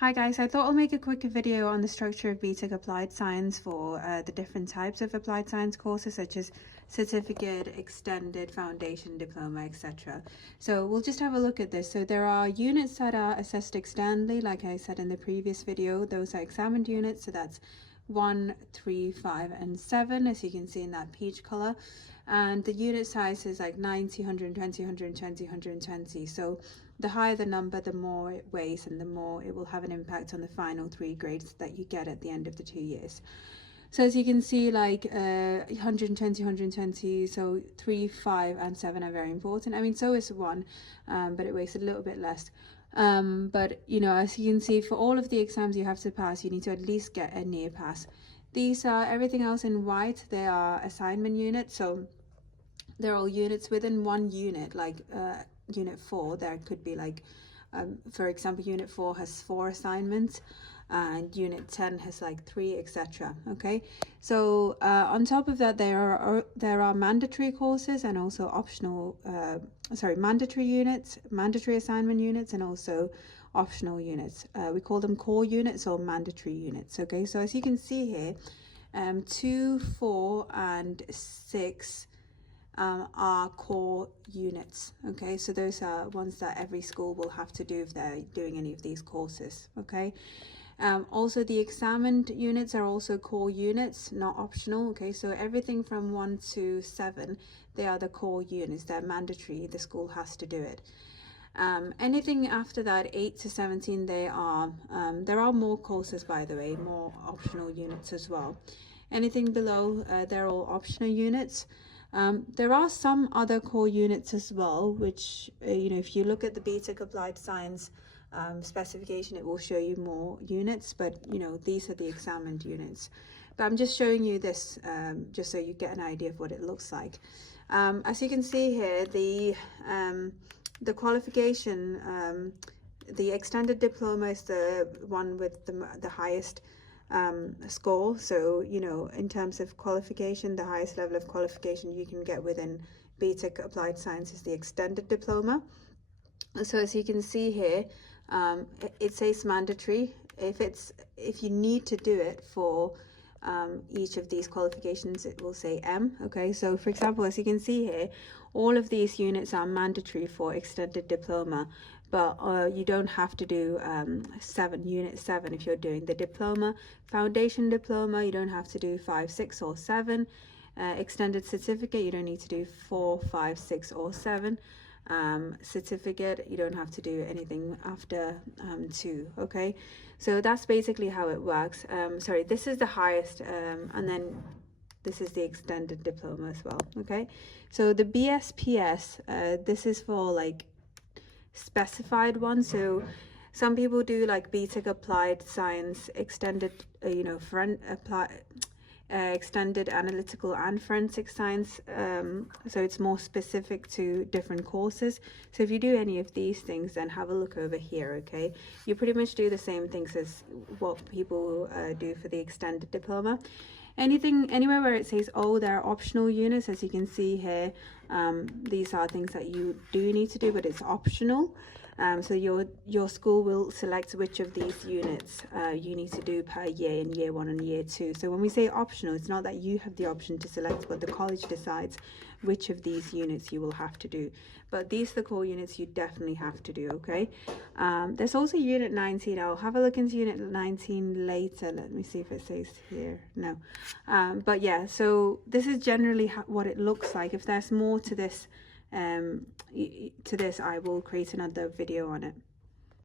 Hi guys, I thought I'll make a quick video on the structure of Btec Applied Science for the different types of applied science courses such as certificate, extended, foundation, diploma, etc. So we'll just have a look at this. So there are units that are assessed externally, like I said in the previous video. Those are examined units, so that's 1, 3, 5 and 7, as you can see in that peach color. And the unit size is like 90, 120, 120, 120. So the higher the number, the more it weighs and the more it will have an impact on the final 3 grades that you get at the end of the 2 years. So as you can see, like 120, 120, so 3, 5 and 7 are very important. I mean, so is 1, but it weighs a little bit less. But you know, as you can see, for all of the exams you have to pass, you need to at least get a near pass. These are everything else in white. They are assignment units, so they're all units within one unit. Like unit 4, there could be like for example, unit 4 has 4 assignments and unit 10 has like 3, etc. Okay, so on top of that, there are mandatory courses and also optional mandatory units, mandatory assignment units, and also optional units. We call them core units or mandatory units. Okay, so as you can see here, 2, 4 and 6 are core units. Okay, so those are ones that every school will have to do if they're doing any of these courses. Okay, also the examined units are also core units, not optional. Okay, so everything from 1 to 7, they are the core units. They're mandatory, the school has to do it. Anything after that, 8 to 17, there are more courses, by the way, more optional units as well. Anything below, they're all optional units. There are some other core units as well, which, you know, if you look at the Btec Applied Science specification, it will show you more units, but, you know, these are the examined units. But I'm just showing you this just so you get an idea of what it looks like. As you can see here, the qualification, the extended diploma is the one with the highest score. So, you know, in terms of qualification, the highest level of qualification you can get within Btec Applied Science is the extended diploma. So as you can see here, it says mandatory. If you need to do it for each of these qualifications, it will say M. Okay, so for example, as you can see here, all of these units are mandatory for extended diploma, but you don't have to do unit 7 if you're doing the diploma. Foundation diploma, you don't have to do 5, 6 or 7. Extended certificate, you don't need to do 4, 5, 6 or 7. Certificate, you don't have to do anything after 2. Okay, so that's basically how it works. Sorry, this is the highest, and then this is the extended diploma as well. Okay, so the BSPS, this is for like specified ones. So some people do like Btec Applied Science extended, you know, extended analytical and forensic science, so it's more specific to different courses. So if you do any of these things, then have a look over here. Okay, you pretty much do the same things as what people do for the extended diploma. Anywhere where it says, oh, there are optional units, as you can see here, these are things that you do need to do, but it's optional. So your school will select which of these units you need to do per year in year 1 and year 2. So when we say optional, it's not that you have the option to select, but the college decides which of these units you will have to do. But these are the core units you definitely have to do. Okay, there's also unit 19. I'll have a look into unit 19 later. Let me see if it says here. No, but yeah, so this is generally what it looks like. If there's more to this, I will create another video on it.